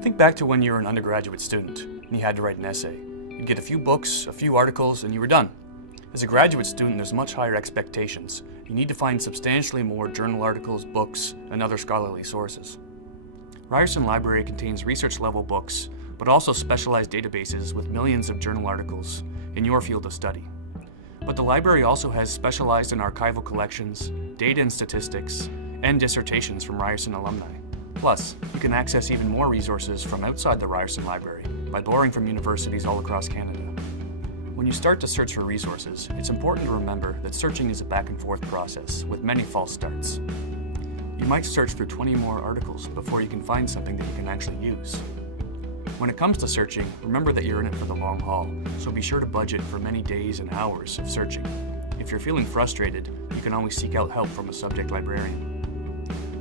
Think back to when you were an undergraduate student and you had to write an essay. You'd get a few books, a few articles, and you were done. As a graduate student, there's much higher expectations. You need to find substantially more journal articles, books, and other scholarly sources. Ryerson Library contains research-level books, but also specialized databases with millions of journal articles in your field of study. But the library also has specialized in archival collections, data and statistics, and dissertations from Ryerson alumni. Plus, you can access even more resources from outside the Ryerson Library by borrowing from universities all across Canada. When you start to search for resources, it's important to remember that searching is a back and forth process with many false starts. You might search through 20 more articles before you can find something that you can actually use. When it comes to searching, remember that you're in it for the long haul, so be sure to budget for many days and hours of searching. If you're feeling frustrated, you can always seek out help from a subject librarian.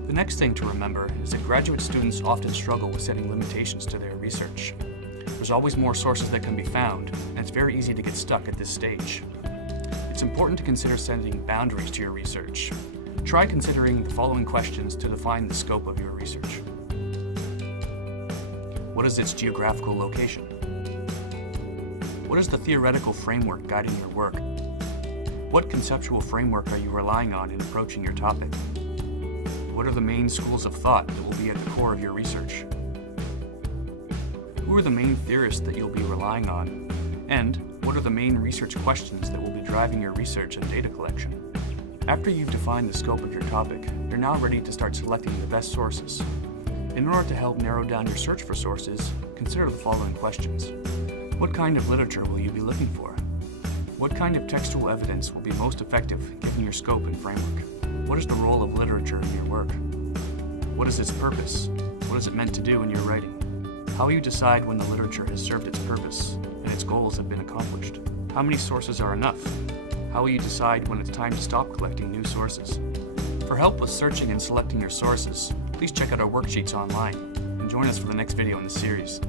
The next thing to remember is that graduate students often struggle with setting limitations to their research. There's always more sources that can be found, and it's very easy to get stuck at this stage. It's important to consider setting boundaries to your research. Try considering the following questions to define the scope of your research. What is its geographical location? What is the theoretical framework guiding your work? What conceptual framework are you relying on in approaching your topic? What are the main schools of thought that will be at the core of your research? Who are the main theorists that you'll be relying on? And what are the main research questions that will be driving your research and data collection? After you've defined the scope of your topic, you're now ready to start selecting the best sources. In order to help narrow down your search for sources, consider the following questions. What kind of literature will you be looking for? What kind of textual evidence will be most effective given your scope and framework? What is the role of literature in your work? What is its purpose? What is it meant to do in your writing? How will you decide when the literature has served its purpose and its goals have been accomplished? How many sources are enough? How will you decide when it's time to stop collecting new sources? For help with searching and selecting your sources, please check out our worksheets online and join us for the next video in the series.